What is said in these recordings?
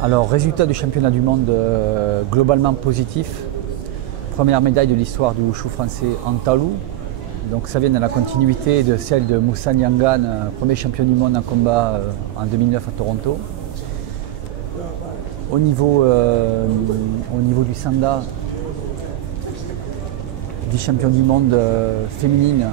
Alors, résultat du championnat du monde globalement positif. Première médaille de l'histoire du wushu français en talou. Donc ça vient dans la continuité de celle de Moussa Niangan, premier champion du monde en combat en 2009 à Toronto. Au niveau du sanda, vice-champion du monde féminine,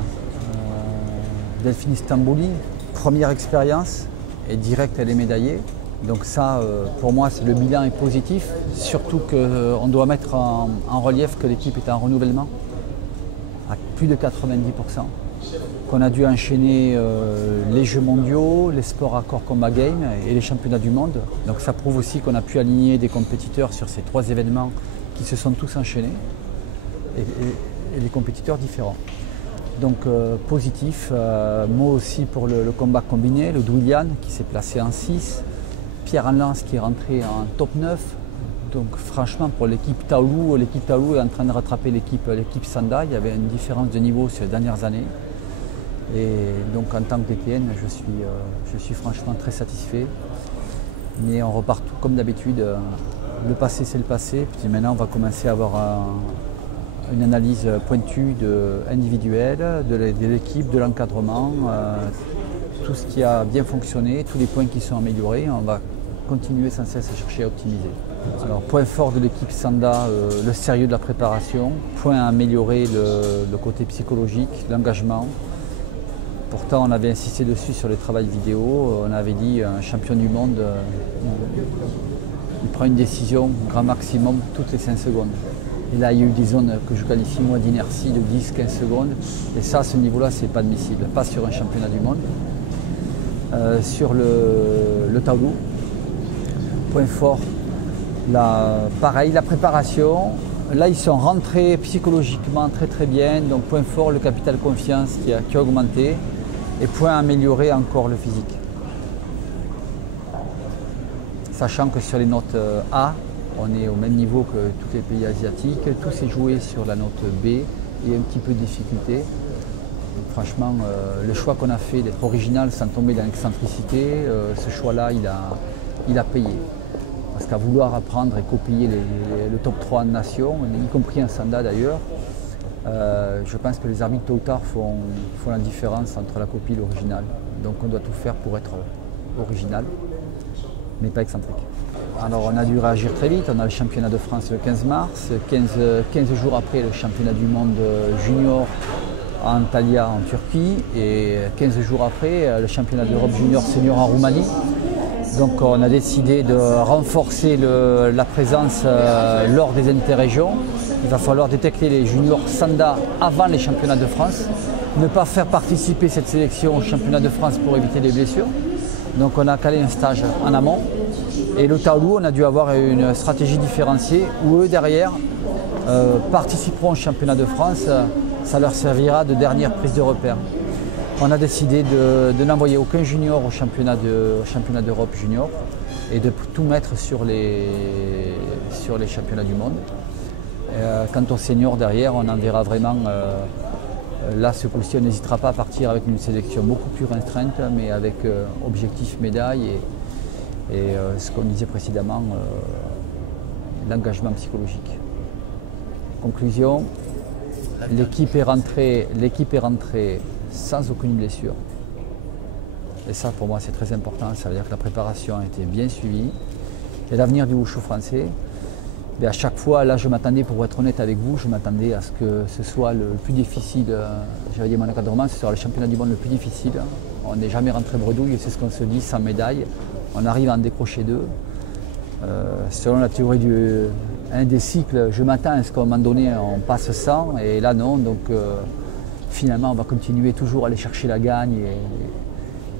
Delphine Stambouli, première expérience et direct elle est médaillée. Donc ça, pour moi, le bilan est positif, surtout qu'on doit mettre en relief que l'équipe est en renouvellement à plus de 90%, qu'on a dû enchaîner les Jeux mondiaux, les sports à corps combat game et les championnats du monde. Donc ça prouve aussi qu'on a pu aligner des compétiteurs sur ces trois événements qui se sont tous enchaînés et des compétiteurs différents. Donc positif, moi aussi pour le combat combiné, le Douilian qui s'est placé en 6, Pierre Anlance qui est rentré en top 9. Donc franchement pour l'équipe Taoulou est en train de rattraper l'équipe Sanda. Il y avait une différence de niveau sur les dernières années. Et donc en tant que DTN, je suis franchement très satisfait. Mais on repart tout comme d'habitude. Le passé c'est le passé. Puis maintenant on va commencer à avoir une analyse pointue individuelle, de l'équipe, de l'encadrement, tout ce qui a bien fonctionné, tous les points qui sont améliorés. On va continuer sans cesse à chercher à optimiser. Alors, point fort de l'équipe Sanda, le sérieux de la préparation. Point à améliorer, le côté psychologique, l'engagement. Pourtant, on avait insisté dessus sur les travails vidéo. On avait dit un champion du monde, il prend une décision, grand maximum, toutes les 5 secondes. Et là, il y a eu des zones que je qualifie moi d'inertie de 10-15 secondes. Et ça, à ce niveau-là, c'est pas admissible. Pas sur un championnat du monde. Sur le Taoulou, point fort, pareil, la préparation. Là, ils sont rentrés psychologiquement très bien. Donc, point fort, le capital confiance qui a augmenté. Et point amélioré encore le physique. Sachant que sur les notes A, on est au même niveau que tous les pays asiatiques. Tout s'est joué sur la note B et un petit peu de difficulté. Donc, franchement, le choix qu'on a fait d'être original sans tomber dans l'excentricité, ce choix-là, il a payé. Parce qu'à vouloir apprendre et copier le top 3 en nation, y compris en Sanda d'ailleurs, je pense que les arbitres tôt ou tard font la différence entre la copie et l'original. Donc on doit tout faire pour être original, mais pas excentrique. Alors on a dû réagir très vite, on a le championnat de France le 15 mars, 15 jours après le championnat du monde junior à Antalya en Turquie et 15 jours après le championnat d'Europe junior senior en Roumanie. Donc on a décidé de renforcer la présence lors des interrégions. Il va falloir détecter les juniors Sanda avant les championnats de France, ne pas faire participer cette sélection au championnat de France pour éviter les blessures. Donc on a calé un stage en amont. Et le Taoulou, on a dû avoir une stratégie différenciée où eux derrière participeront au championnat de France. Ça leur servira de dernière prise de repère. On a décidé de n'envoyer aucun junior au championnat d'Europe junior et de tout mettre sur les championnats du monde. Quant aux seniors derrière, on en verra vraiment. Là, ce coup-ci, on n'hésitera pas à partir avec une sélection beaucoup plus restreinte, mais avec objectif médaille et ce qu'on disait précédemment, l'engagement psychologique. Conclusion, l'équipe est rentrée sans aucune blessure. Et ça, pour moi, c'est très important. Ça veut dire que la préparation a été bien suivie. Et l'avenir du wushu français, à chaque fois, là, je m'attendais, pour être honnête avec vous, je m'attendais à ce que ce soit le plus difficile. J'avais dit à mon encadrement, ce sera le championnat du monde le plus difficile. On n'est jamais rentré bredouille, c'est ce qu'on se dit, sans médaille. On arrive à en décrocher 2. Selon la théorie des cycles, je m'attends à ce qu'à un moment donné, on passe 100. Et là, non. Donc, finalement, on va continuer toujours à aller chercher la gagne. Et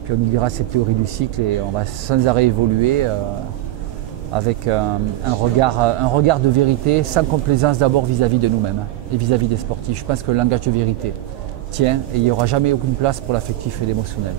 puis, on oubliera cette théorie du cycle et on va sans arrêt évoluer. Avec un regard de vérité, sans complaisance d'abord vis-à-vis de nous-mêmes et vis-à-vis des sportifs. Je pense que le langage de vérité tient et il n'y aura jamais aucune place pour l'affectif et l'émotionnel.